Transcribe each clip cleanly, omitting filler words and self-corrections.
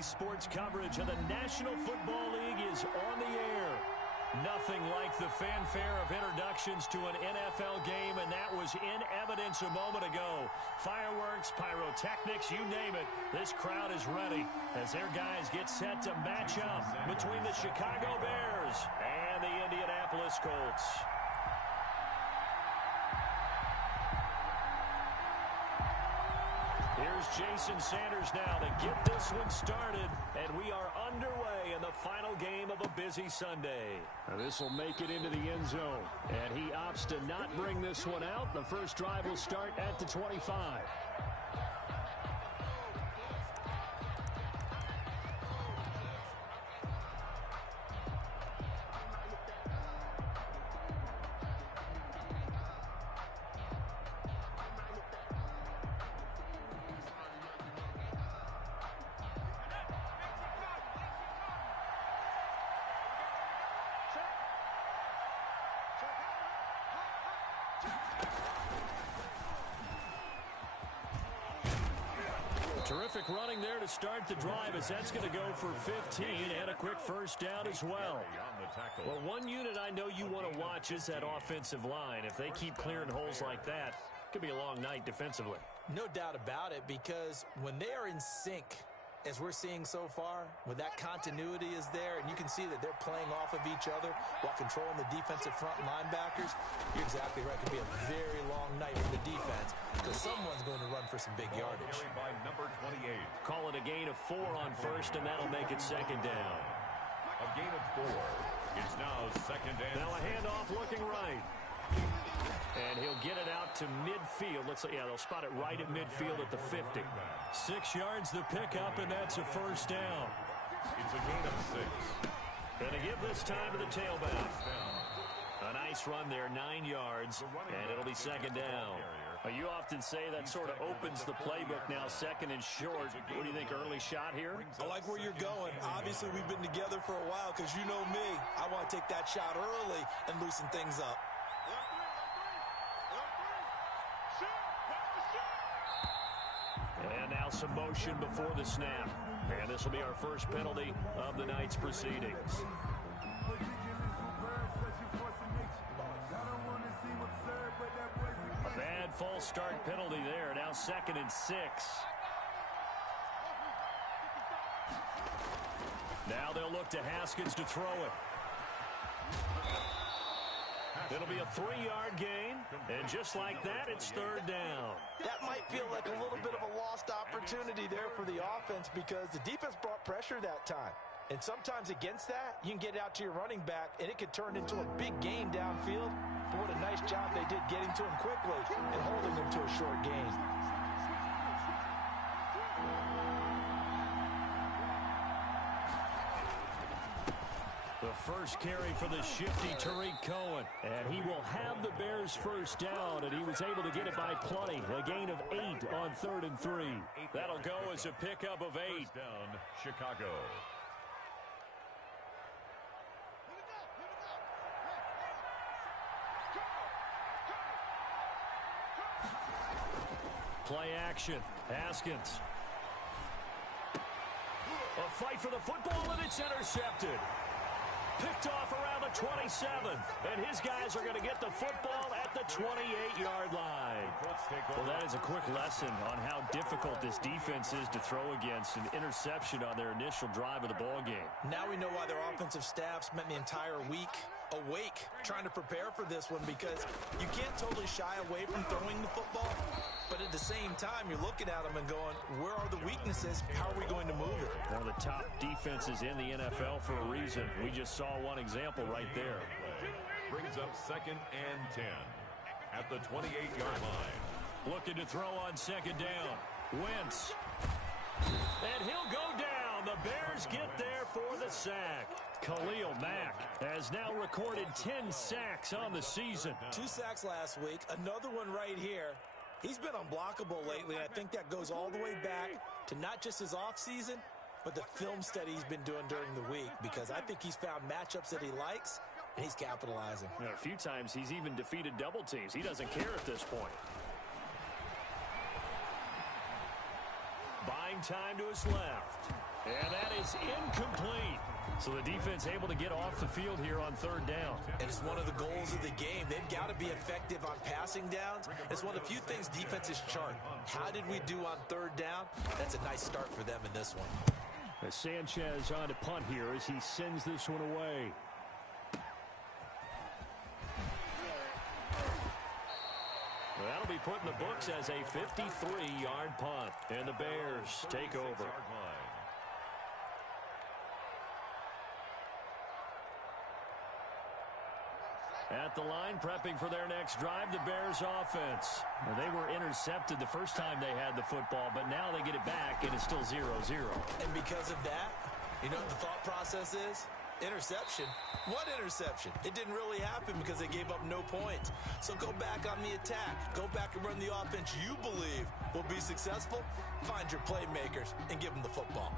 Sunday sports coverage of the National Football League is on the air. Nothing like the fanfare of introductions to an NFL game, and that was in evidence a moment ago. Fireworks, pyrotechnics, you name it. This crowd is ready as their guys get set to match up between the Chicago Bears and the Indianapolis Colts. Here's Jason Sanders now to get this one started, and we are underway in the final game of a busy Sunday. This will make it into the end zone, and he opts to not bring this one out. The first drive will start at the 25. Terrific running there to start the drive, as that's going to go for 15 and a quick first down as well. Well, one unit I know you want to watch is that offensive line. If they keep clearing holes like that, it could be a long night defensively. No doubt about it, because when they are in sync, as we're seeing so far, when that continuity is there and you can see that they're playing off of each other while controlling the defensive front linebackers, you're exactly right. It could be a very long night for the defense because someone's going to run for some big yardage. By number 28. Call it a gain of 4 on first, and that'll make it second down. A gain of 4. It's now second and now a handoff looking right. And he'll get it out to midfield. They'll spot it right at midfield at the 50. 6 yards the pickup, and that's a first down. It's a gain of 6. Going to give this time to the tailback. A nice run there, 9 yards, and it'll be second down. You often say that sort of opens the playbook now, second and short. What do you think, early shot here? I like where you're going. Obviously, we've been together for a while because you know me. I want to take that shot early and loosen things up. And now some motion before the snap. And this will be our first penalty of the night's proceedings. A bad false start penalty there. Now second and 6. Now they'll look to Haskins to throw it. It'll be a 3-yard gain, and just like that, it's third down. That might feel like a little bit of a lost opportunity there for the offense because the defense brought pressure that time. And sometimes against that, you can get out to your running back, and it could turn into a big gain downfield. But what a nice job they did getting to him quickly and holding him to a short gain. The first carry for the shifty Tariq Cohen. And he will have the Bears first down, and he was able to get it by plenty. A gain of 8 on 3rd and 3. That'll go as a pickup of 8. Down, Chicago. Play action. Haskins. A fight for the football, and it's intercepted. Picked off around the 27. And his guys are going to get the football at the 28-yard line. Well, that is a quick lesson on how difficult this defense is to throw against. An interception on their initial drive of the ball game. Now we know why their offensive staff spent the entire week awake trying to prepare for this one, because you can't totally shy away from throwing the football, but at the same time you're looking at them and going, where are the weaknesses? How are we going to move it? One of the top defenses in the NFL for a reason. We just saw one example right there. Brings up second and 10 at the 28-yard line. Looking to throw on second down. Wentz. And he'll go down. The Bears get there for the sack. Khalil Mack has now recorded 10 sacks on the season. 2 sacks last week, another one right here. He's been unblockable lately, and I think that goes all the way back to not just his offseason, but the film study he's been doing during the week, because I think he's found matchups that he likes, and he's capitalizing. You know, a few times he's even defeated double teams. He doesn't care at this point. Buying time to his left. And that is incomplete. So the defense able to get off the field here on third down. And it's one of the goals of the game. They've got to be effective on passing downs. It's one of the few things defenses chart. How did we do on third down? That's a nice start for them in this one. As Sanchez on to punt here as he sends this one away. Well, that'll be put in the books as a 53-yard punt. And the Bears take over. At the line, prepping for their next drive, the Bears offense. Well, they were intercepted the first time they had the football, but now they get it back, and it's still 0-0. And because of that, you know what the thought process is? Interception. What interception? It didn't really happen because they gave up no points. So go back on the attack. Go back and run the offense you believe will be successful. Find your playmakers and give them the football.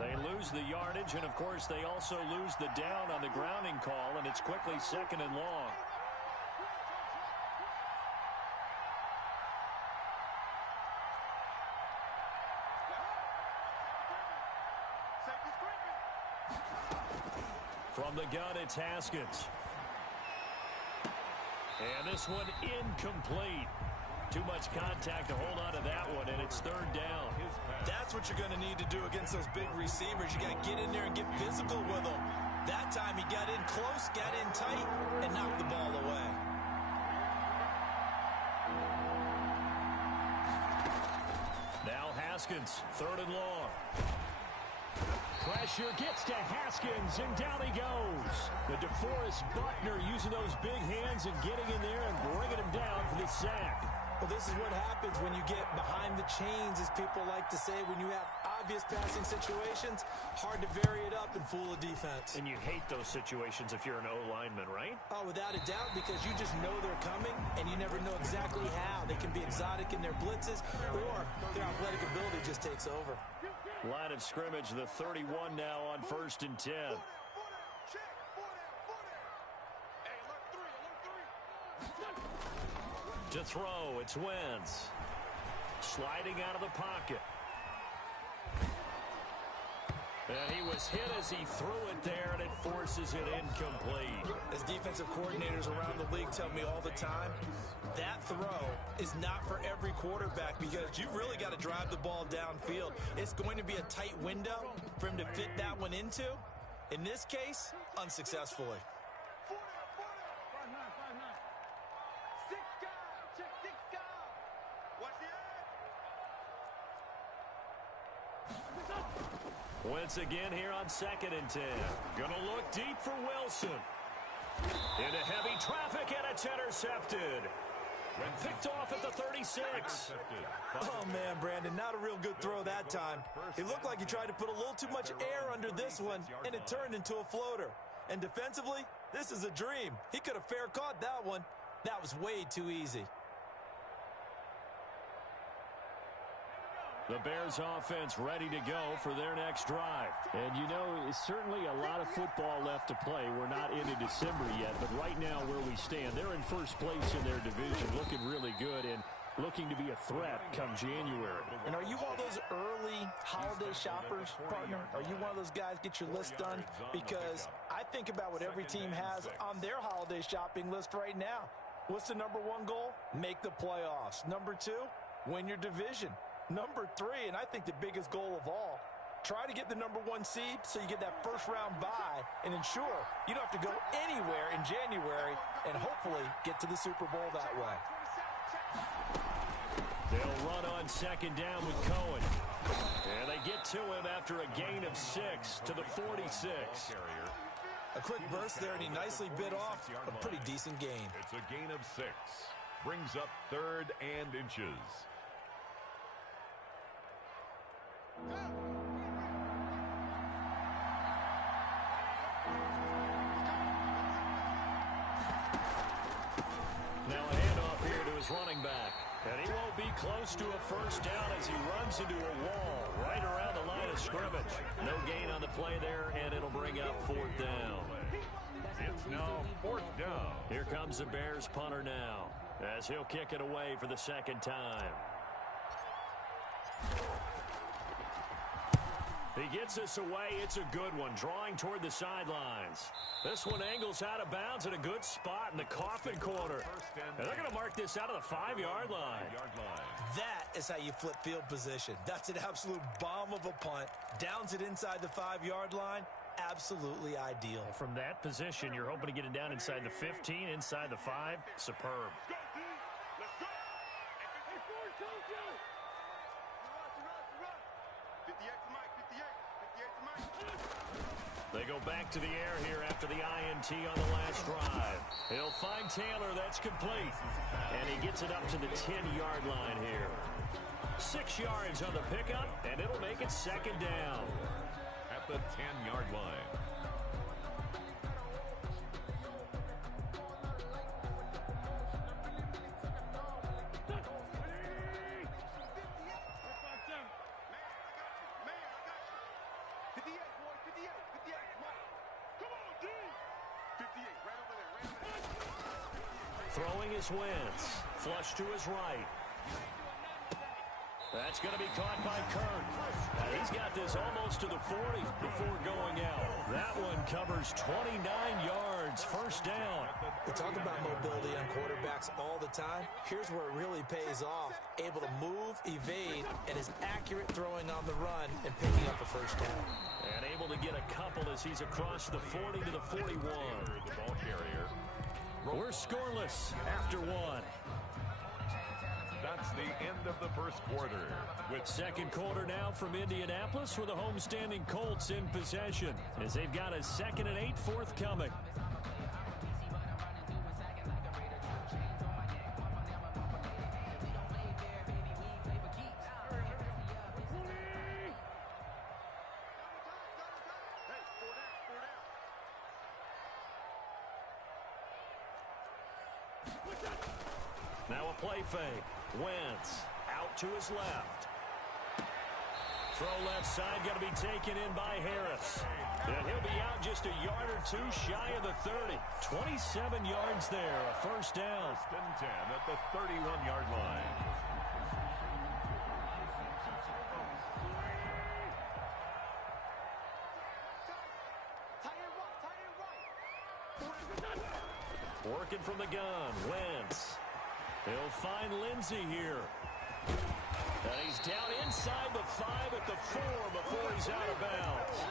They lose the yardage, and, of course, they also lose the down on the grounding call, and it's quickly 2nd and long. From the gun, it's Haskins. And this one incomplete. Too much contact to hold on to that one, and it's 3rd down. That's what you're going to need to do against those big receivers. You got to get in there and get physical with them. That time he got in close, got in tight, and knocked the ball away. Now Haskins, 3rd and long. Pressure gets to Haskins, and down he goes. The DeForest Buckner using those big hands and getting in there and bringing him down for the sack. Well, this is what happens when you get behind the chains, as people like to say. When you have obvious passing situations, hard to vary it up and fool a defense. And you hate those situations if you're an O-lineman, right? Oh, without a doubt, because you just know they're coming, and you never know exactly how. They can be exotic in their blitzes, or their athletic ability just takes over. Line of scrimmage, the 31 now on 1st and 10. To throw, it's Wentz. Sliding out of the pocket. And he was hit as he threw it there, and it forces it incomplete. As defensive coordinators around the league tell me all the time, that throw is not for every quarterback because you've really got to drive the ball downfield. It's going to be a tight window for him to fit that one into. In this case, unsuccessfully. Wentz again here on 2nd and 10. Gonna look deep for Wilson. Into heavy traffic, and it's intercepted. Picked off at the 36. Oh, man, Brandon, not a real good throw that time. It looked like he tried to put a little too much air under this one, and it turned into a floater. And defensively, this is a dream. He could have fair caught that one. That was way too easy. The Bears offense ready to go for their next drive. And you know, it's certainly a lot of football left to play. We're not into December yet, but right now where we stand, they're in first place in their division, looking really good and looking to be a threat come January. And are you one of those early holiday shoppers, partner? Are you one of those guys get your list done? Because I think about what every team has on their holiday shopping list right now. What's the number 1 goal? Make the playoffs. Number 2, win your division. Number 3, and I think the biggest goal of all, try to get the number 1 seed so you get that first round bye and ensure you don't have to go anywhere in January and hopefully get to the Super Bowl that way. They'll run on 2nd down with Cohen. And they get to him after a gain of 6 to the 46. A quick burst there, and he nicely bit off a pretty decent gain. It's a gain of 6. Brings up 3rd and inches. Now a handoff here to his running back. And he won't be close to a first down as he runs into a wall right around the line of scrimmage. No gain on the play there, and it'll bring up 4th down. It's now 4th down. Here comes the Bears punter now. as he'll kick it away for the second time. He gets this away. It's a good one, drawing toward the sidelines. This one angles out of bounds at a good spot in the coffin corner. And they're going to mark this out of the 5-yard line. That is how you flip field position. That's an absolute bomb of a punt. Downs it inside the 5-yard line. Absolutely ideal. From that position, you're hoping to get it down inside the 15, inside the 5. Superb. They go back to the air here after the INT on the last drive. He'll find Taylor. That's complete. And he gets it up to the 10-yard line here. 6 yards on the pickup, and it'll make it second down. At the 10-yard line. Throwing is Wentz. Flush to his right. That's going to be caught by Kirk. He's got this almost to the 40 before going out. That one covers 29 yards. First down. We talk about mobility on quarterbacks all the time. Here's where it really pays off. Able to move, evade, and is accurate throwing on the run and picking up a first down. And able to get a couple as he's across the 40 to the 41. The ball carrier. We're scoreless after one. That's the end of the first quarter. With second quarter now from Indianapolis with the homestanding Colts in possession as they've got a 2nd and 8 forthcoming. Now a play fake. Wentz out to his left. Throw left side going to be taken in by Harris. And he'll be out just a yard or two shy of the 30. 27 yards there, a first down. 1st and 10 at the 31-yard line. Working from the gun, Wentz. He'll find Lindsey here. And he's down inside the 5 at the 4 before he's out of bounds.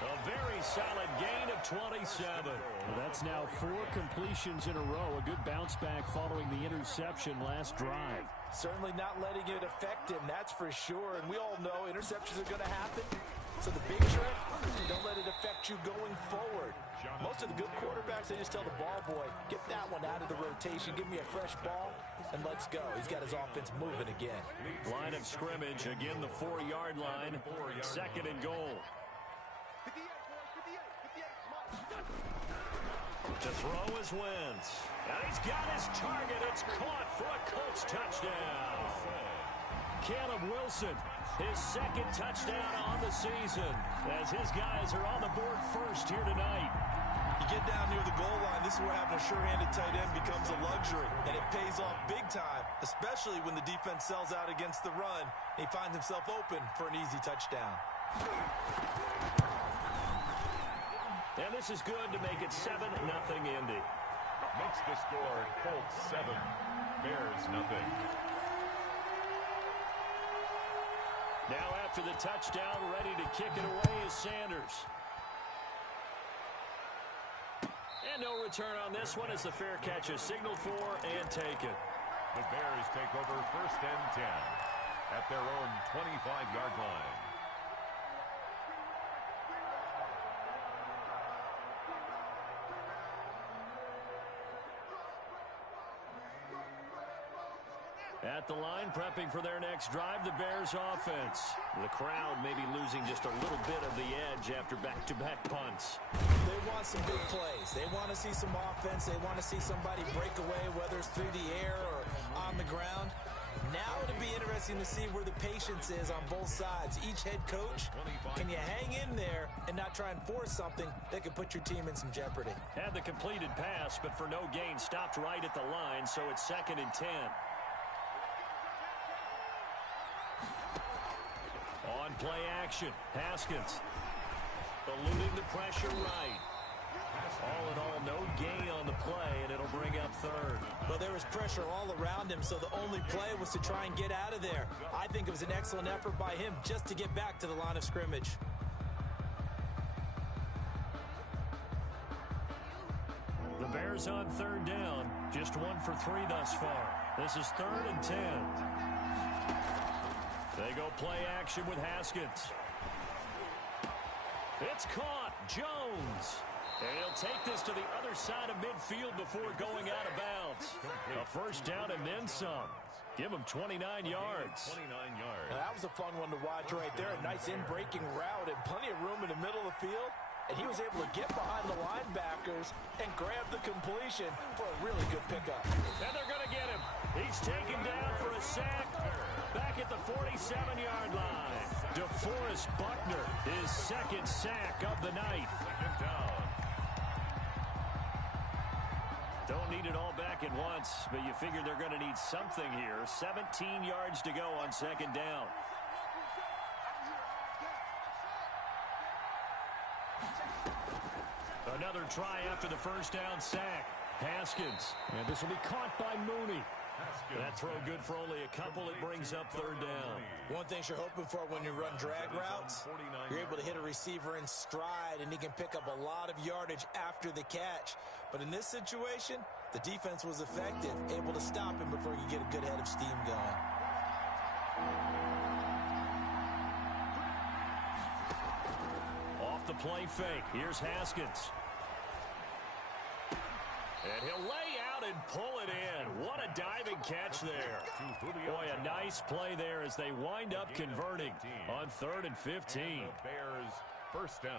A very solid gain of 27. Well, that's now 4 completions in a row. A good bounce back following the interception last drive. Certainly not letting it affect him, that's for sure. And we all know interceptions are going to happen. So the big trick, don't let it affect you going forward. Most of the good quarterbacks, they just tell the ball boy, get that one out of the rotation, give me a fresh ball, and let's go. He's got his offense moving again. Line of scrimmage, again the 4-yard line, 2nd and goal. To throw is Wentz. And he's got his target. It's caught for a Colts touchdown. Caleb Wilson, his 2nd touchdown on the season, as his guys are on the board first here tonight. You get down near the goal line, this is where having a sure-handed tight end becomes a luxury, and it pays off big time, especially when the defense sells out against the run, and he finds himself open for an easy touchdown. And this is good to make it 7-0 Indy. Makes the score Colts 7, Bears nothing. Now after the touchdown, ready to kick it away is Sanders. And no return on this one as the fair catch is signaled for and taken. The Bears take over 1st and 10 at their own 25-yard line. At the line, prepping for their next drive, the Bears offense. The crowd maybe losing just a little bit of the edge after back-to-back punts. They want some big plays. They want to see some offense. They want to see somebody break away, whether it's through the air or on the ground. Now it'll be interesting to see where the patience is on both sides. Each head coach, can you hang in there and not try and force something that could put your team in some jeopardy? Had the completed pass, but for no gain, stopped right at the line, so it's 2nd and 10. On play action, Haskins eluding the pressure right. All in all, no gain on the play, and it'll bring up 3rd. Well, there was pressure all around him, so the only play was to try and get out of there. I think it was an excellent effort by him just to get back to the line of scrimmage. The Bears on 3rd down, just 1 for 3 thus far. This is 3rd and 10. They go play action with Haskins. It's caught. Jones. And he'll take this to the other side of midfield before going out of bounds. A 1st down and then some. Give him 29 yards. 29 yards. Now, that was a fun one to watch right there. A nice in-breaking route and plenty of room in the middle of the field. And he was able to get behind the linebackers and grab the completion for a really good pickup. And they're going to get him. He's taken down for a sack back at the 47-yard line. DeForest Buckner, his 2nd sack of the night. 2nd down. Don't need it all back at once, but you figure they're going to need something here. 17 yards to go on 2nd down. Another try after the 1st down sack. Haskins. And this will be caught by Mooney. That throw good for only a couple. It brings up 3rd down. One thing you're hoping for when you run drag routes, you're able to hit a receiver in stride, and he can pick up a lot of yardage after the catch. But in this situation, the defense was effective, able to stop him before you get a good head of steam going. Off the play fake. Here's Haskins. And he'll lay out and pull it in. What a diving catch there. Boy, a nice play there as they wind up converting on 3rd and 15. The Bears 1st down.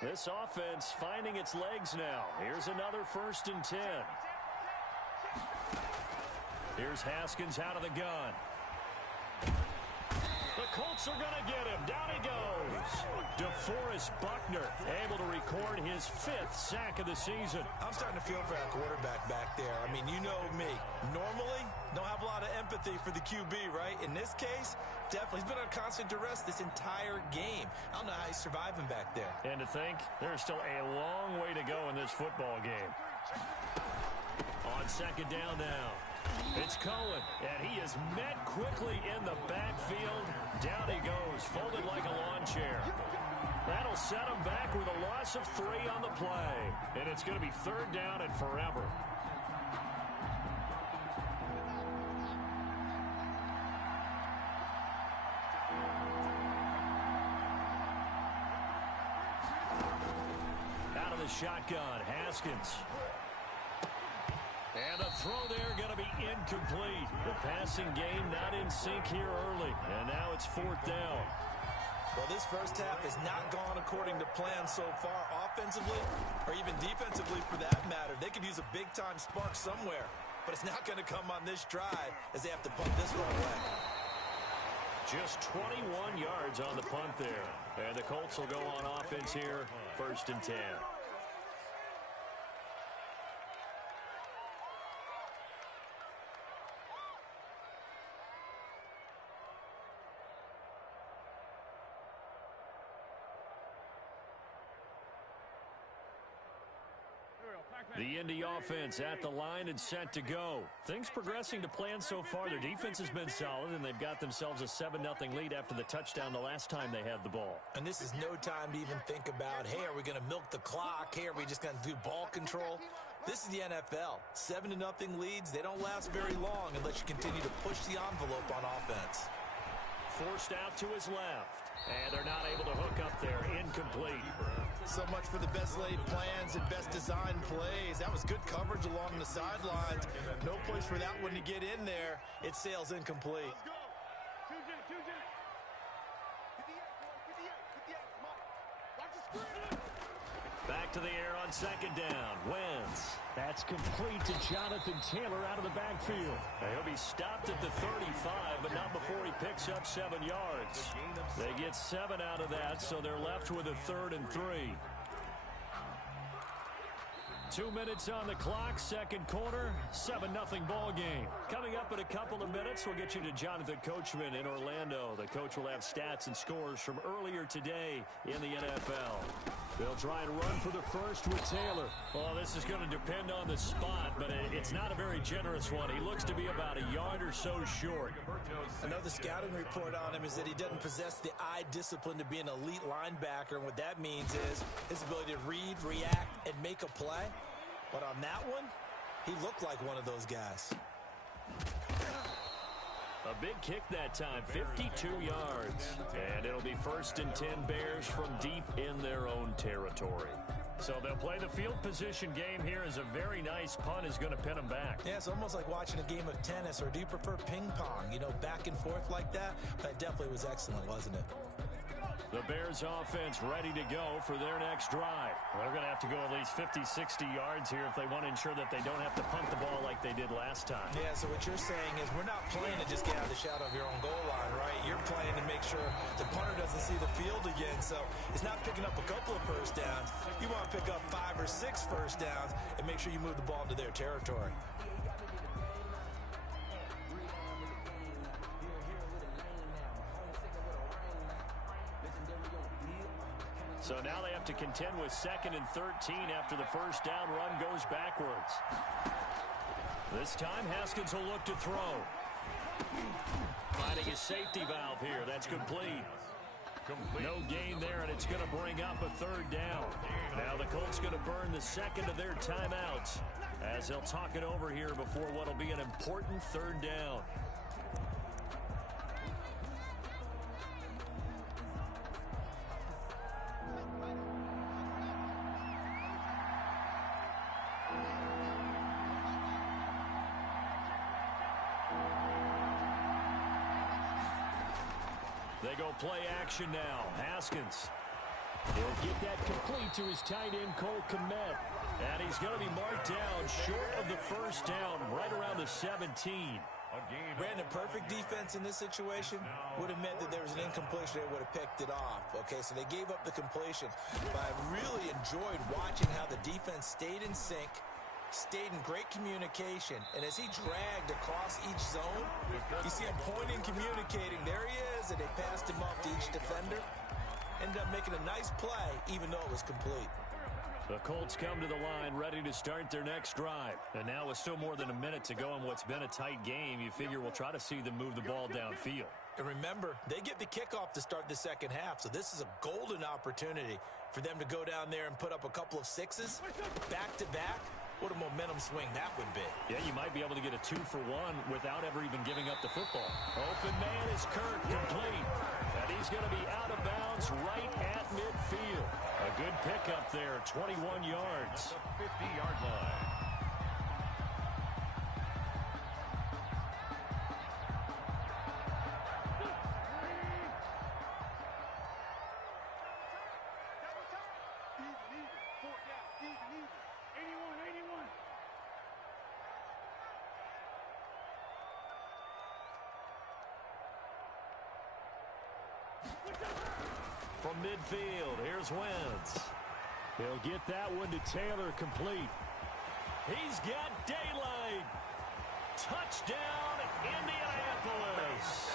This offense finding its legs now. Here's another 1st and 10. Here's Haskins out of the gun. The Colts are going to get him. Down he goes. DeForest Buckner able to record his 5th sack of the season. I'm starting to feel for our quarterback back there. I mean, you know me. Normally, don't have a lot of empathy for the QB, right? In this case, definitely. He's been on constant duress this entire game. I don't know how he's surviving back there. And to think, there's still a long way to go in this football game. On 2nd down now. It's Cohen, and he is met quickly in the backfield. Down he goes, folded like a lawn chair. That'll set him back with a loss of 3 on the play. And it's going to be 3rd down and forever. Out of the shotgun, Haskins. And the throw there going to be incomplete. The passing game not in sync here early. And now it's 4th down. Well, this first half has not gone according to plan so far offensively or even defensively for that matter. They could use a big-time spark somewhere, but it's not going to come on this drive as they have to punt this one away. Just 21 yards on the punt there. And the Colts will go on offense here, 1st and 10. The Indy offense at the line and set to go. Things progressing to plan so far. Their defense has been solid, and they've got themselves a 7-0 lead after the touchdown the last time they had the ball. And this is no time to even think about, hey, are we going to milk the clock? Hey, are we just going to do ball control? This is the NFL. 7-0 leads, they don't last very long unless you continue to push the envelope on offense. Forced out to his left. And they're not able to hook up there. Incomplete. So much for the best laid plans and best designed plays. That was good coverage along the sidelines. No place for that one to get in there. It sails incomplete. Back to the air on second down. Wentz. That's complete to Jonathan Taylor out of the backfield. He'll be stopped at the 35, but not before he picks up 7 yards. They get 7 out of that, so they're left with a 3rd and 3. 2 minutes on the clock, second quarter, 7-0 ball game. Coming up in a couple of minutes, we'll get you to Jonathan Coachman in Orlando. The coach will have stats and scores from earlier today in the NFL. They'll try and run for the first with Taylor. Oh, this is going to depend on the spot, but it's not a very generous one. He looks to be about a yard or so short. Another scouting report on him is that he doesn't possess the eye discipline to be an elite linebacker, and what that means is his ability to read, react, and make a play. But on that one, he looked like one of those guys. A big kick that time, 52 yards. And it'll be 1st and 10 Bears from deep in their own territory. So they'll play the field position game here as a very nice punt is going to pin them back. Yeah, it's almost like watching a game of tennis, or do you prefer ping pong? You know, back and forth like that? That definitely was excellent, wasn't it? The Bears offense ready to go for their next drive. They're going to have to go at least 50, 60 yards here if they want to ensure that they don't have to punt the ball like they did last time. Yeah, so what you're saying is we're not playing to just get out of the shadow of your own goal line, right? You're playing to make sure the punter doesn't see the field again. So it's not picking up a couple of first downs. You want to pick up 5 or 6 first downs and make sure you move the ball into their territory. So now they have to contend with 2nd and 13 after the first down run goes backwards. This time, Haskins will look to throw. Finding his safety valve here. That's complete. No gain there, and it's going to bring up a 3rd down. Now the Colts going to burn the second of their timeouts as they'll talk it over here before what will be an important 3rd down. They go play action now. Haskins. He'll get that complete to his tight end, Cole Kmet. And he's going to be marked down short of the first down, right around the 17. Brandon, perfect defense in this situation would have meant that there was an incompletion. They would have picked it off. Okay, so they gave up the completion. But I really enjoyed watching how the defense stayed in sync, stayed in great communication, and as he dragged across each zone, you see him pointing, communicating. There he is, and they passed him up to each defender. Ended up making a nice play, even though it was complete. The Colts come to the line ready to start their next drive. And now with still more than a minute to go in what's been a tight game, you figure we'll try to see them move the ball downfield. And remember, they get the kickoff to start the second half, so this is a golden opportunity for them to go down there and put up a couple of 6s back-to-back. What a momentum swing that would be. Yeah, you might be able to get a 2-for-1 without ever even giving up the football. Open man is Kirk, complete. And he's going to be out of bounds right at midfield. A good pickup there, 21 yards. The 50-yard line. From midfield, here's Wentz. He'll get that one to Taylor, complete. He's got daylight. Touchdown, Indianapolis.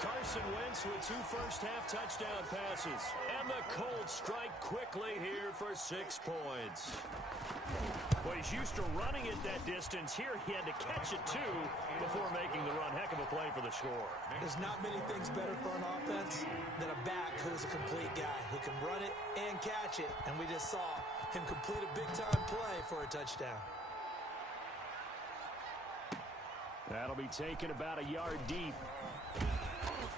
Carson Wentz with 2 first-half touchdown passes. And the Colts strike quickly here for 6 points. Well, he's used to running it that distance. Here he had to catch it, too, before making the run. Heck of a play for the score. There's not many things better for an offense than a back who's a complete guy who can run it and catch it. And we just saw him complete a big-time play for a touchdown. That'll be taken about a yard deep.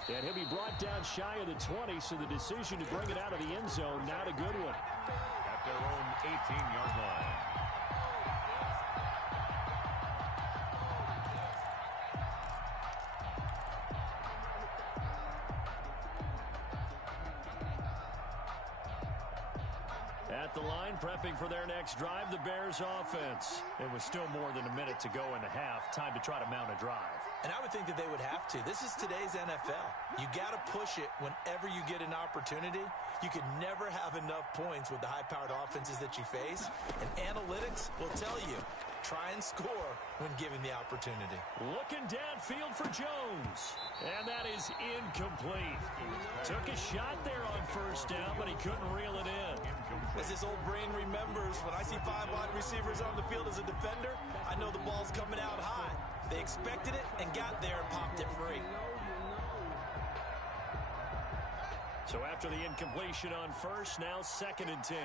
And he'll be brought down shy of the 20, so the decision to bring it out of the end zone, not a good one. At their own 18-yard line. At the line, prepping for their next drive, the Bears offense. It was still more than a minute to go in the half. Time to try to mount a drive. And I would think that they would have to. This is today's NFL. You got to push it whenever you get an opportunity. You can never have enough points with the high-powered offenses that you face. And analytics will tell you, try and score when given the opportunity. Looking downfield for Jones. And that is incomplete. Took a shot there on first down, but he couldn't reel it in. As his old brain remembers, when I see 5 wide receivers on the field as a defender, I know the ball's coming out high. They expected it and got there and popped it free. So after the incompletion on first, now 2nd and 10.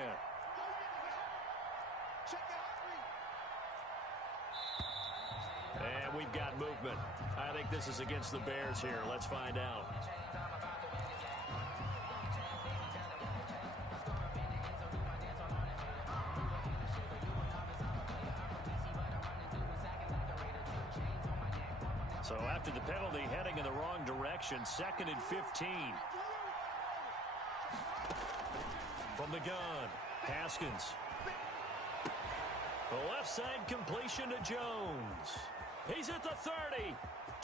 And we've got movement. I think this is against the Bears here. Let's find out. So after the penalty, heading in the wrong direction, 2nd and 15. From the gun, Haskins. The left side completion to Jones. He's at the 30,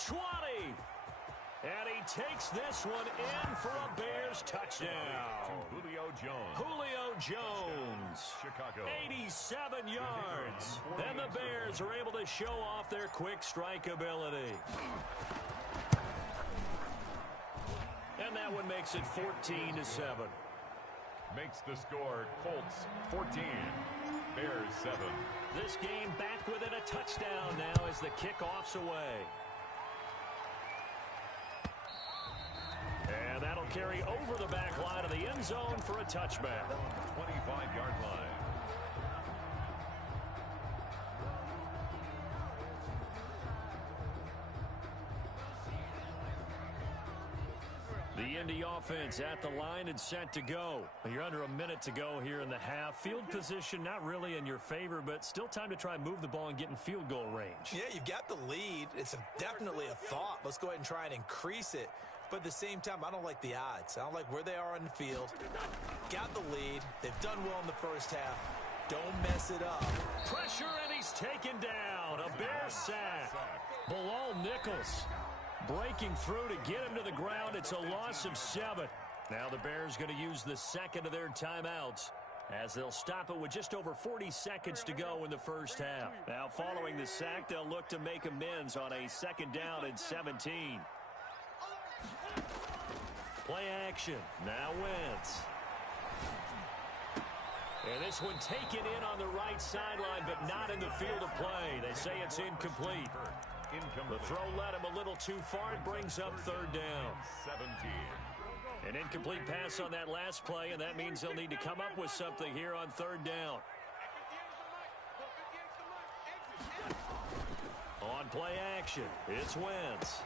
20. And he takes this one in for a Bears touchdown. Julio Jones. Julio Jones. Chicago. 87 yards. And the Bears are able to show off their quick strike ability. And that one makes it 14-7. Makes the score Colts 14, Bears 7. This game back within a touchdown now as the kickoff's away. And that'll carry over the back line of the end zone for a touchback. 25-yard line. The Indy offense at the line and set to go. You're under a minute to go here in the half. Field position not really in your favor, but still time to try and move the ball and get in field goal range. Yeah, you've got the lead. It's definitely a thought. Let's go ahead and try and increase it. But at the same time, I don't like the odds. I don't like where they are on the field. Got the lead. They've done well in the first half. Don't mess it up. Pressure, and he's taken down. A Bears sack. Bilal Nichols breaking through to get him to the ground. It's a loss of 7. Now the Bears going to use the second of their timeouts as they'll stop it with just over 40 seconds to go in the first half. Now following the sack, they'll look to make amends on a 2nd down and 17. Play action. Now Wentz. And this one taken in on the right sideline, but not in the field of play. They say it's incomplete. The throw led him a little too far. It brings up 3rd down. 17. An incomplete pass on that last play, and that means they'll need to come up with something here on 3rd down. On play action, it's Wentz.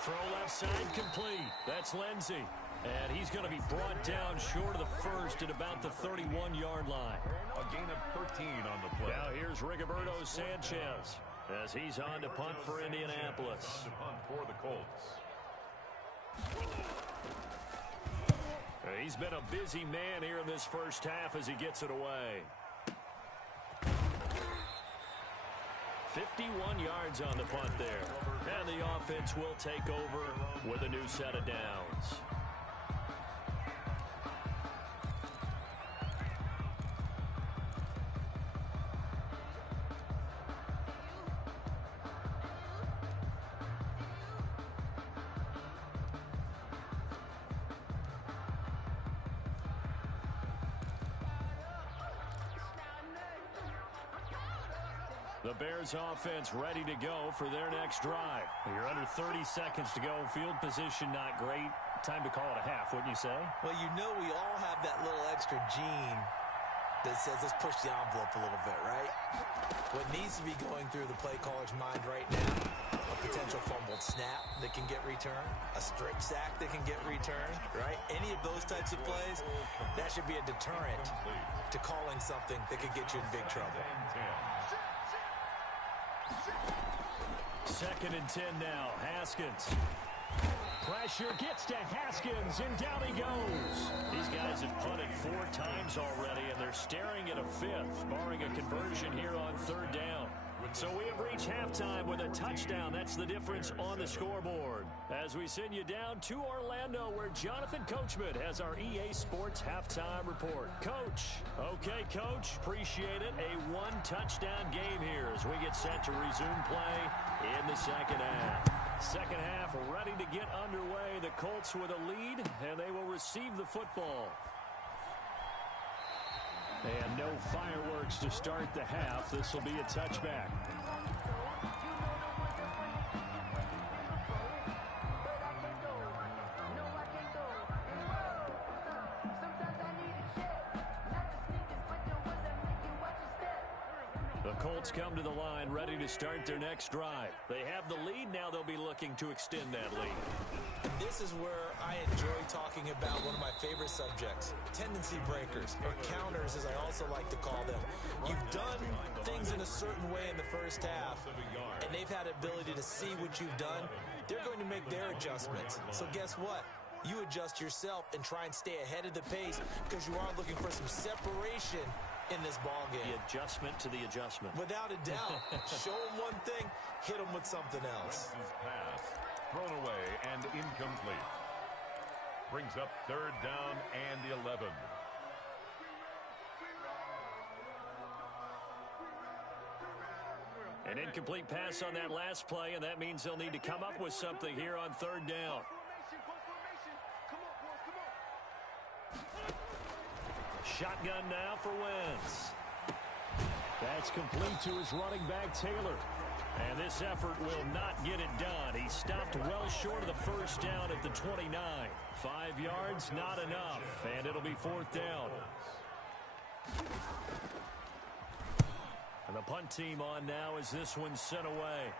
Throw left side complete. That's Lindsey. And he's going to be brought down short of the first at about the 31-yard line. A gain of 13 on the play. Now here's Rigoberto Sanchez as he's on to punt for Indianapolis. On to punt for the Colts. He's been a busy man here in this first half as he gets it away. 51 yards on the punt there. And the offense will take over with a new set of downs. The Bears offense ready to go for their next drive. You're under 30 seconds to go. Field position not great. Time to call it a half, wouldn't you say? Well, you know we all have that little extra gene that says let's push the envelope a little bit, right? What needs to be going through the play caller's mind right now, a potential fumbled snap that can get returned, a strip sack that can get returned, right? Any of those types of plays, that should be a deterrent to calling something that could get you in big trouble. 2nd and 10 now. Haskins. Pressure gets to Haskins, and down he goes. These guys have punted 4 times already, and they're staring at a 5th, barring a conversion here on 3rd down. So we have reached halftime with a touchdown. That's the difference on the scoreboard. As we send you down to Orlando, where Jonathan Coachman has our EA Sports halftime report. Coach. Okay, Coach. Appreciate it. A 1-touchdown game here as we get set to resume play in the second half. Second half ready to get underway. The Colts with a lead, and they will receive the football. And no fireworks to start the half. This will be a touchback. The Colts come to the line ready to start their next drive. They have the lead. Now they'll be looking to extend that lead. And this is where I enjoy talking about one of my favorite subjects, tendency breakers, or counters as I also like to call them. You've done things in a certain way in the first half, and they've had the ability to see what you've done. They're going to make their adjustments. So guess what? You adjust yourself and try and stay ahead of the pace because you are looking for some separation in this ball game. The adjustment to the adjustment. Without a doubt. Show them one thing, hit them with something else. Pass thrown away and incomplete. Brings up 3rd down and 11. An incomplete pass on that last play, and that means they'll need to come up with something here on 3rd down. Shotgun now for Wentz. That's complete to his running back, Taylor. And this effort will not get it done. He stopped well short of the 1st down at the 29. 5 yards, not enough. And it'll be 4th down. And the punt team on now as this one's sent away.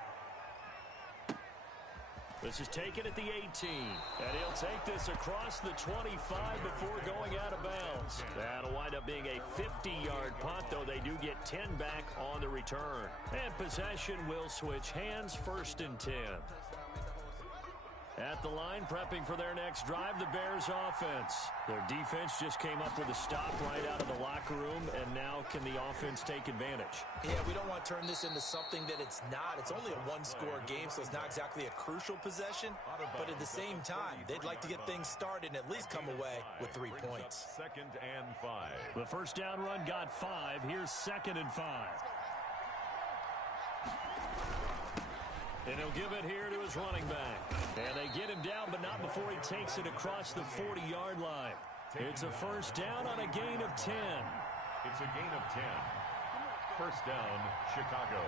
This is taken at the 18. And he'll take this across the 25 before going out of bounds. That'll wind up being a 50-yard punt, though they do get 10 back on the return. And possession will switch hands, 1st and 10. At the line, prepping for their next drive, the Bears offense. Their defense just came up with a stop right out of the locker room, and now can the offense take advantage? Yeah, we don't want to turn this into something that it's not. It's only a 1-score game, so it's not exactly a crucial possession. But at the same time, they'd like to get things started and at least come away with 3 points. 2nd and 5. The 1st down run got 5. Here's 2nd and 5. And he'll give it here to his running back. And they get him down, but not before he takes it across the 40-yard line. It's a 1st down on a gain of 10. It's a gain of 10. 1st down, Chicago.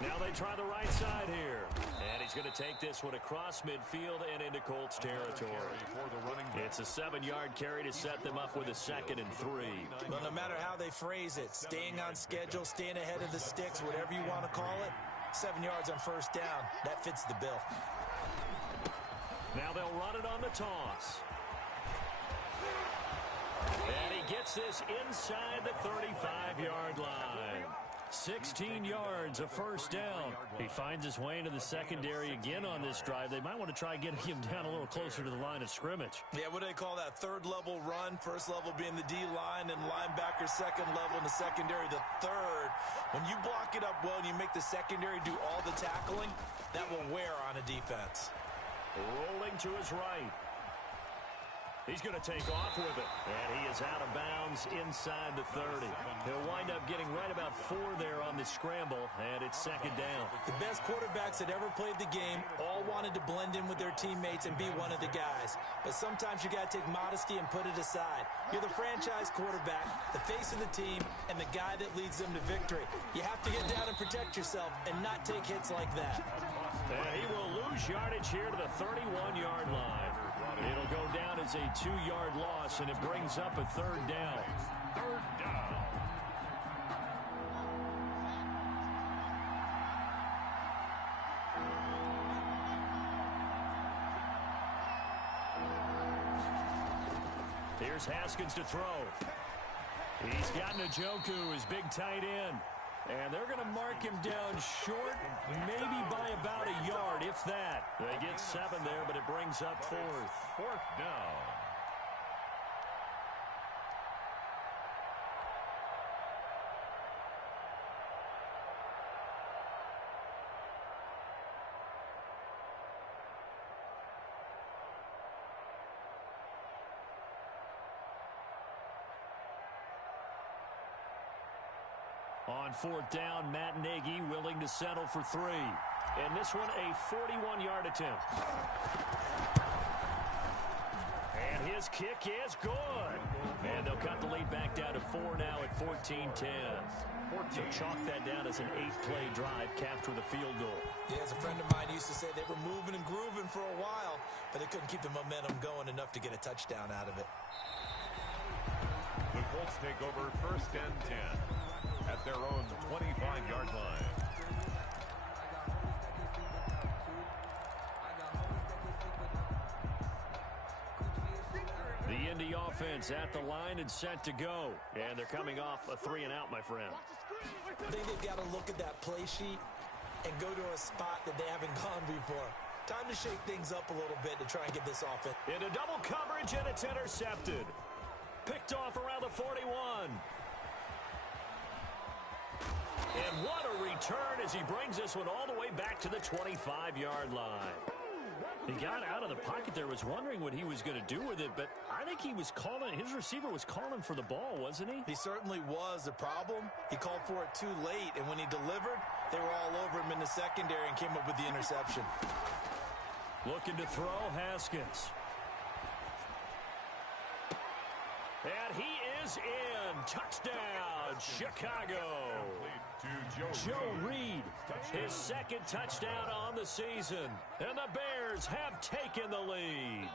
Now they try the right side here. And he's going to take this one across midfield and into Colts territory. It's a 7-yard carry to set them up with a 2nd and 3. Well, no matter how they phrase it, staying on schedule, staying ahead of the sticks, whatever you want to call it, 7 yards on 1st down, that fits the bill. Now they'll run it on the toss. And he gets this inside the 35-yard line. 16 yards, a 1st down. He finds his way into the secondary again on this drive. They might want to try getting him down a little closer to the line of scrimmage. Yeah, what do they call that? 3rd level run, 1st level being the D-line, and linebacker 2nd level in the secondary, the 3rd. When you block it up well and you make the secondary do all the tackling, that will wear on a defense. Rolling to his right. He's going to take off with it. And he is out of bounds inside the 30. He'll wind up getting right about 4 there on the scramble, and it's 2nd down. The best quarterbacks that ever played the game all wanted to blend in with their teammates and be one of the guys. But sometimes you got to take modesty and put it aside. You're the franchise quarterback, the face of the team, and the guy that leads them to victory. You have to get down and protect yourself and not take hits like that. And he will lose yardage here to the 31-yard line. It'll go down as a 2-yard loss, and it brings up a 3rd down. 3rd down. Here's Haskins to throw. He's got Njoku, his big tight end. And they're going to mark him down short, maybe by about a yard, if that. They get 7 there, but it brings up 4th. 4th down. On 4th down, Matt Nagy willing to settle for 3. And this one, a 41-yard attempt. And his kick is good. And they'll cut the lead back down to 4 now at 14-10. So chalk that down as an 8-play drive, capped with a field goal. Yeah, as a friend of mine used to say, they were moving and grooving for a while, but they couldn't keep the momentum going enough to get a touchdown out of it. The Colts take over 1st and 10. At their own 25-yard line. The Indy offense at the line and set to go. And they're coming off a 3-and-out, my friend. I think they've got to look at that play sheet and go to a spot that they haven't gone before. Time to shake things up a little bit to try and get this offense. Into double coverage, and it's intercepted. Picked off around the 41. And what a return as he brings this one all the way back to the 25-yard line. He got out of the pocket there, was wondering what he was going to do with it, but I think he was calling, his receiver was calling for the ball, wasn't he? He certainly was. The problem, he called for it too late, and when he delivered, they were all over him in the secondary and came up with the interception. Looking to throw, Haskins. And he is in. Touchdown, Chicago. Joe Reed, his 2nd touchdown on the season. And the Bears have taken the lead.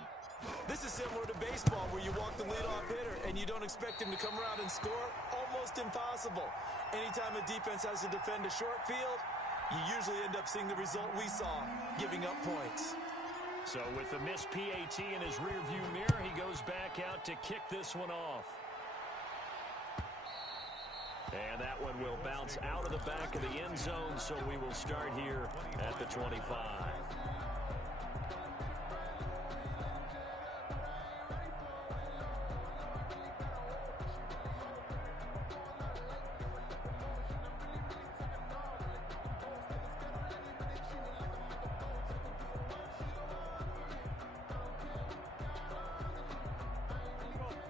This is similar to baseball where you walk the leadoff hitter and you don't expect him to come around and score. Almost impossible. Anytime a defense has to defend a short field, you usually end up seeing the result we saw, giving up points. So with the missed PAT in his rearview mirror, he goes back out to kick this one off. And that one will bounce out of the back of the end zone, so we will start here at the 25.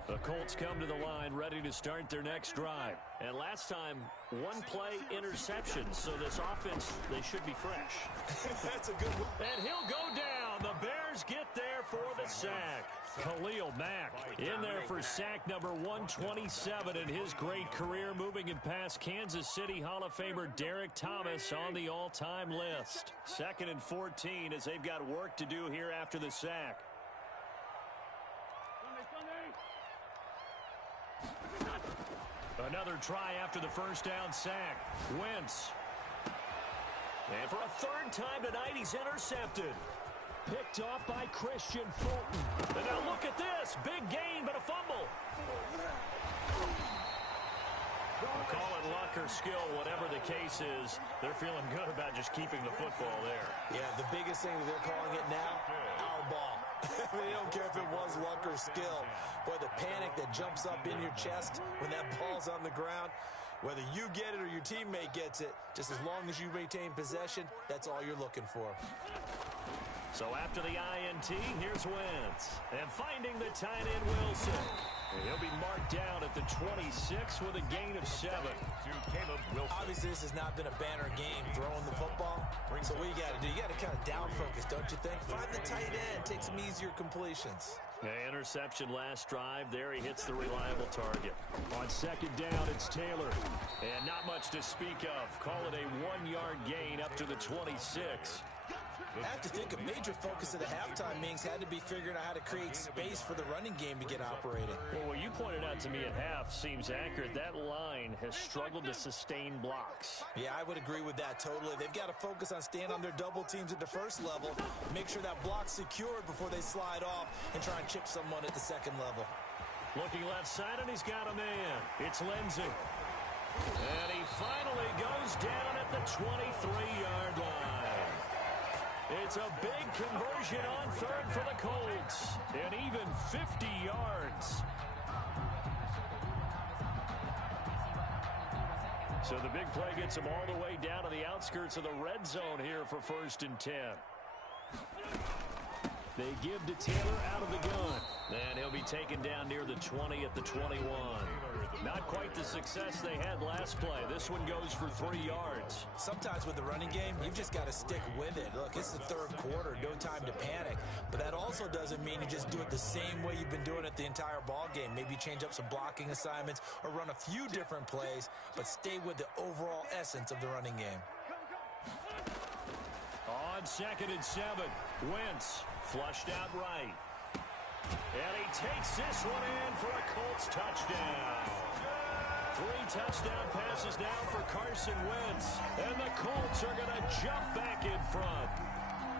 The Colts come to the line ready to start their next drive. And last time, 1-play interception. So this offense, they should be fresh. That's a good one. And he'll go down. The Bears get there for the sack. Khalil Mack in there for sack number 127 in his great career, moving him past Kansas City Hall of Famer Derek Thomas on the all-time list. 2nd and 14 as they've got work to do here after the sack. Another try after the first down sack. Wentz. And for a 3rd time tonight, he's intercepted. Picked off by Christian Fulton. And now look at this. Big gain, but a fumble. We'll call it luck or skill, whatever the case is. They're feeling good about just keeping the football there. Yeah, the biggest thing that they're calling it now, our ball. They don't care if it was luck or skill. Boy, the panic that jumps up in your chest when that ball's on the ground, whether you get it or your teammate gets it, just as long as you maintain possession, that's all you're looking for. So after the INT, here's Wentz. And finding the tight end, Wilson. And he'll be marked down at the 26 with a gain of 7. Obviously, this has not been a banner game throwing the football. So what you got to do, you got to kind of down focus, don't you think? Find the tight end, take some easier completions. Interception last drive. There he hits the reliable target. On 2nd down, it's Taylor. And not much to speak of. Call it a 1-yard gain up to the 26. I have to think a major focus of the halftime meetings had to be figuring out how to create space for the running game to get operating. Well, what you pointed out to me at half seems accurate. That line has struggled to sustain blocks. Yeah, I would agree with that totally. They've got to focus on staying on their double teams at the first level, make sure that block's secured before they slide off and try and chip someone at the second level. Looking left side, and he's got a man. It's Lindsey. And he finally goes down at the 23-yard line. It's a big conversion on third for the Colts. And even 50 yards. So the big play gets him all the way down to the outskirts of the red zone here for 1st and 10. They give to Taylor out of the gun. And he'll be taken down near the 20 at the 21. Not quite the success they had last play. This one goes for 3 yards. Sometimes with the running game, you've just got to stick with it. Look, it's the third quarter, no time to panic. But that also doesn't mean you just do it the same way you've been doing it the entire ball game. Maybe change up some blocking assignments or run a few different plays, but stay with the overall essence of the running game. On 2nd and 7, Wentz flushed out right. And he takes this one in for a Colts touchdown. 3 touchdown passes now for Carson Wentz. And the Colts are going to jump back in front.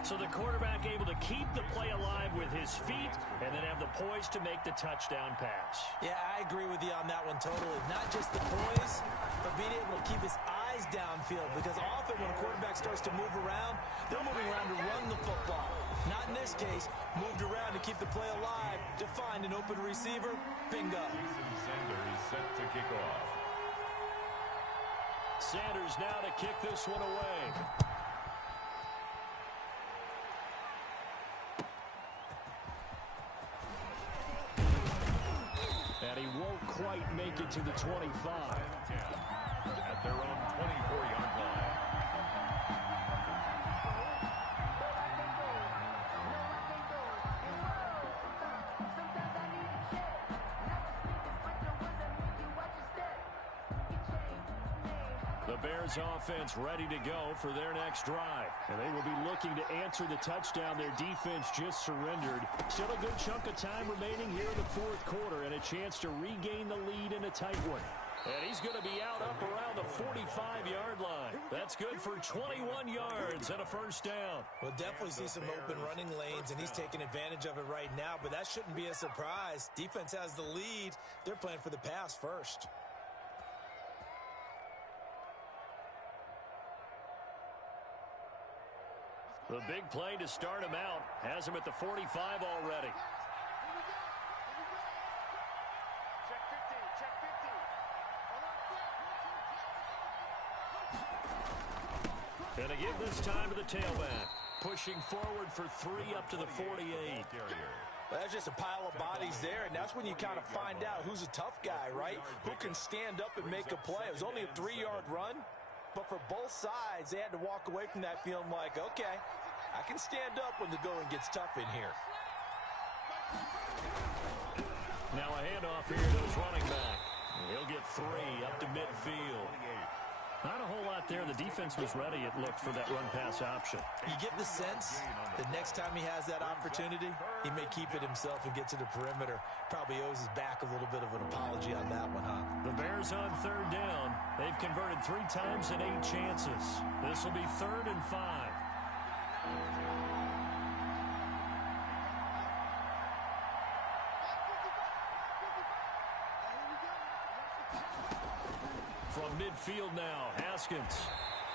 So the quarterback able to keep the play alive with his feet and then have the poise to make the touchdown pass. Yeah, I agree with you on that one totally. Not just the poise, but being able to keep his eyes downfield. Because often when a quarterback starts to move around, they're moving around to run the football. Not in this case. Moved around to keep the play alive, to find an open receiver. Bingo. Sanders set to kick off. Sanders now to kick this one away. And he won't quite make it to the 25. At their own 24-yard line. The Bears offense ready to go for their next drive. And they will be looking to answer the touchdown their defense just surrendered. Still a good chunk of time remaining here in the 4th quarter and a chance to regain the lead in a tight one. And he's going to be out up around the 45-yard line. That's good for 21 yards and a 1st down. We'll definitely see some open running lanes, and he's taking advantage of it right now, but that shouldn't be a surprise. Defense has the lead. They're playing for the pass first. The big play to start him out has him at the 45 already. And a give this time to the tailback. Pushing forward for 3 up to the 48. Well, that's just a pile of bodies there, and that's when you kind of find out who's a tough guy, right? Who can stand up and make a play. It was only a 3-yard run, but for both sides, they had to walk away from that feeling like, okay, I can stand up when the going gets tough in here. Now a handoff here to his running back. He'll get 3 up to midfield. Not a whole lot there. The defense was ready, it looked, for that run-pass option. You get the sense that next time he has that opportunity, he may keep it himself and get to the perimeter. Probably owes his back a little bit of an apology on that one, huh? The Bears on 3rd down. They've converted 3 times in 8 chances. This will be 3rd and 5. From midfield now, Haskins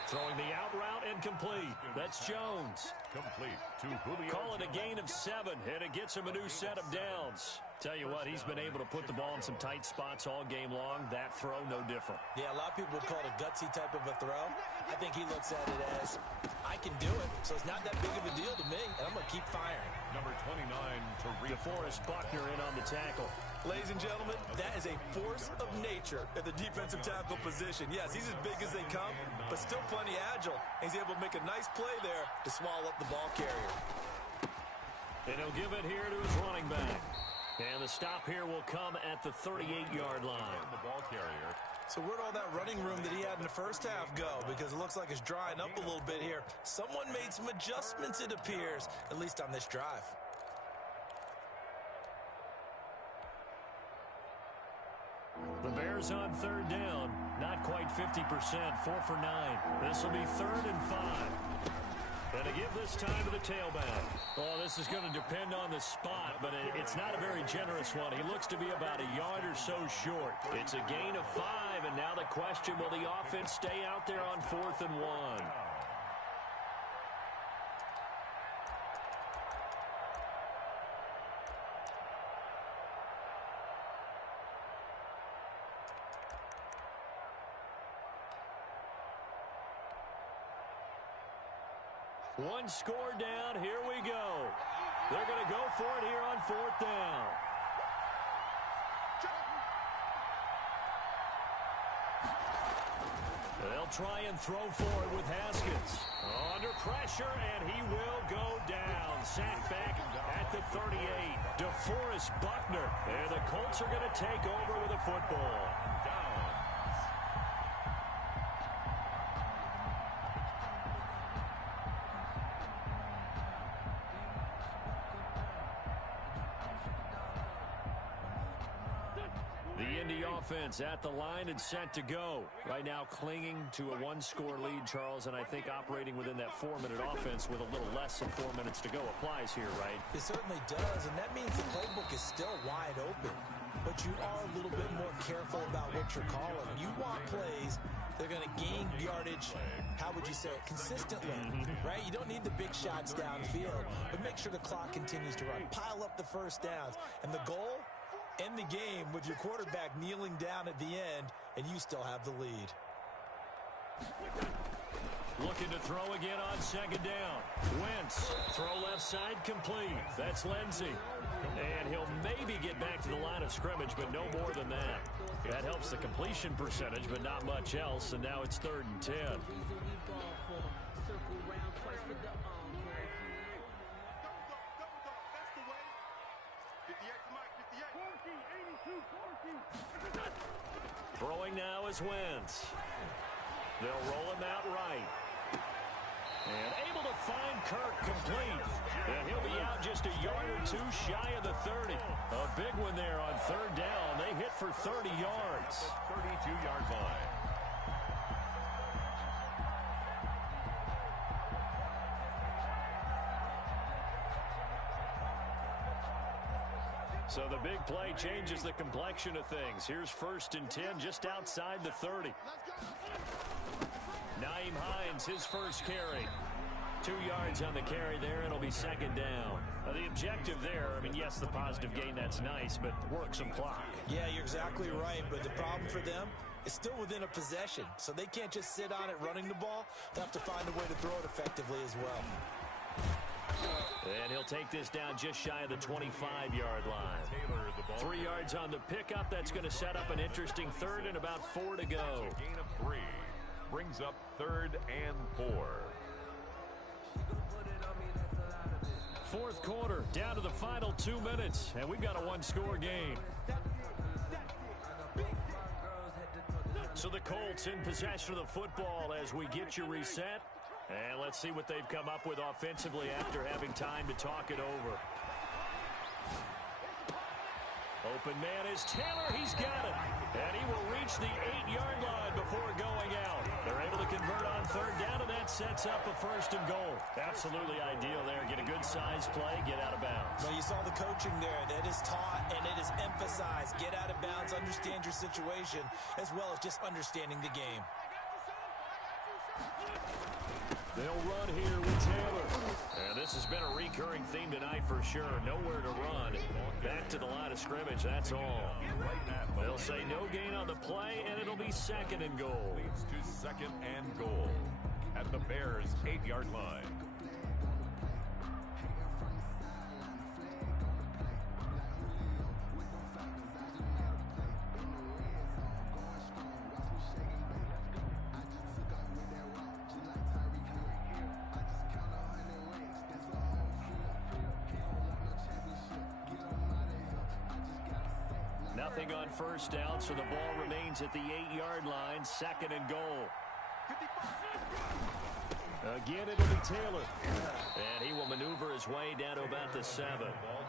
throwing the out route and complete. That's Jones. Complete to Julio. Call it a gain of 7, and it gets him a new set of downs. Tell you what, he's been able to put the ball in some tight spots all game long. That throw, no different. Yeah, a lot of people would call it a gutsy type of a throw. I think he looks at it as, I can do it, so it's not that big of a deal to me, and I'm going to keep firing. Number 29 to DeForest Buckner in on the tackle. Ladies and gentlemen, that is a force of nature at the defensive tackle position. Yes, he's as big as they come, but still plenty agile. He's able to make a nice play there to swallow up the ball carrier. And he'll give it here to his running back. And the stop here will come at the 38-yard line. the ball carrier. So where'd all that running room that he had in the first half go? Because it looks like it's drying up a little bit here. Someone made some adjustments, it appears, at least on this drive. The Bears on 3rd down. Not quite 50%, 4 for 9. This will be 3rd and 5. And to give this time to the tailback. Oh, this is going to depend on the spot, but it's not a very generous one. He looks to be about a yard or so short. It's a gain of 5, and now the question, will the offense stay out there on 4th and 1? One score down. Here we go. They're going to go for it here on 4th down. They'll try and throw for it with Haskins. Under pressure, and he will go down. Sacked back at the 38. DeForest Buckner. And the Colts are going to take over with a football. The Indy offense at the line and set to go. Right now clinging to a 1-score lead, Charles, and I think operating within that 4-minute offense with a little less than 4 minutes to go applies here, right? It certainly does, and that means the playbook is still wide open. But you are a little bit more careful about what you're calling. You want plays they're going to gain yardage, how would you say it, consistently, right? You don't need the big shots downfield, but make sure the clock continues to run. Pile up the first downs, and the goal? End the game with your quarterback kneeling down at the end, and you still have the lead. Looking to throw again on 2nd down. Wentz, throw left side complete. That's Lindsey. And he'll maybe get back to the line of scrimmage, but no more than that. That helps the completion percentage, but not much else, and now it's 3rd and 10. Throwing now is Wentz. They'll roll him out right. And able to find Kirk complete. And he'll be out just a yard or two shy of the 30. A big one there on 3rd down. They hit for 30 yards. 32-yard line. So the big play changes the complexion of things. Here's 1st and 10 just outside the 30. Nyheim Hines, his first carry. 2 yards on the carry there. It'll be 2nd down. The objective there, I mean, yes, the positive gain, that's nice, but work some clock. Yeah, you're exactly right, but the problem for them is still within a possession, so they can't just sit on it running the ball. They'll have to find a way to throw it effectively as well. And he'll take this down just shy of the 25-yard line. 3 yards on the pickup. That's going to set up an interesting 3rd and about 4 to go. Gain of 3 brings up 3rd and 4. 4th quarter, down to the final 2 minutes, and we've got a 1-score game. So the Colts in possession of the football as we get you reset. And let's see what they've come up with offensively after having time to talk it over. Open man is Taylor. He's got it. And he will reach the 8-yard line before going out. They're able to convert on 3rd down, and that sets up a 1st and goal. Absolutely ideal there. Get a good size play, get out of bounds. Well, you saw the coaching there. That is taught and it is emphasized. Get out of bounds, understand your situation, as well as just understanding the game. They'll run here with Taylor. And this has been a recurring theme tonight for sure. Nowhere to run. Back to the line of scrimmage, that's all. They'll say no gain on the play, and it'll be 2nd and goal. Leads to 2nd and goal at the Bears' 8-yard line. Nothing on 1st down, so the ball remains at the 8-yard line. 2nd and goal. Again, it'll be Taylor. And he will maneuver his way down to about the 7.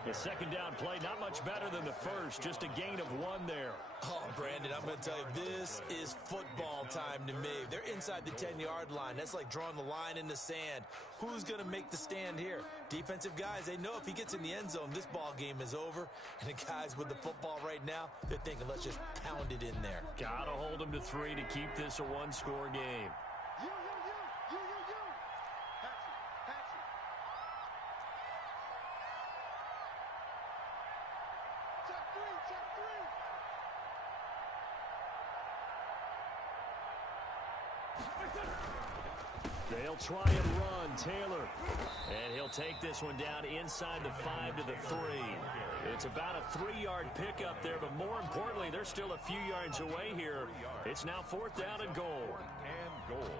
The second down play, not much better than the first. Just a gain of 1 there. Oh, Brandon, I'm going to tell you, this is football time to me. They're inside the 10-yard line. That's like drawing the line in the sand. Who's going to make the stand here? Defensive guys, they know if he gets in the end zone, this ball game is over. And the guys with the football right now, they're thinking, let's just pound it in there. Got to hold him to 3 to keep this a one-score game. They'll try and run. Taylor. And he'll take this one down inside the 5 to the 3. It's about a 3-yard pickup there, but more importantly, they're still a few yards away here. It's now 4th down and goal. 4th and goal.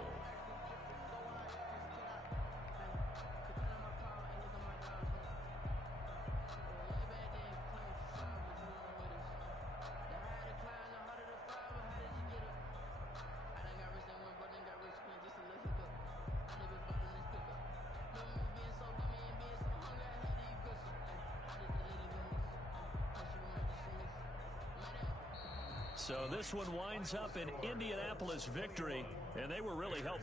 So this one winds up an Indianapolis victory, and they were really helped by